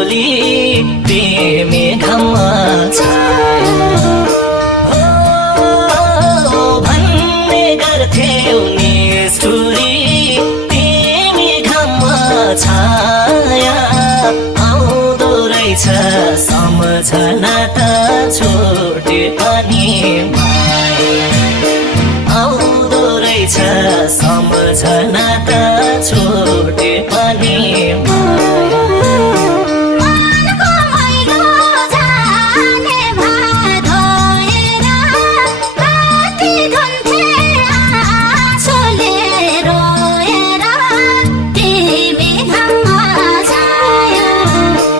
भोलि तिमी घाममा छाया भन्ने गर्थ्यौ निष्ठुरी तिमी घाममा छाया आउँदो रहेछ सम्झना त छोटे पनि माया आउँदो रहेछ सम्झना त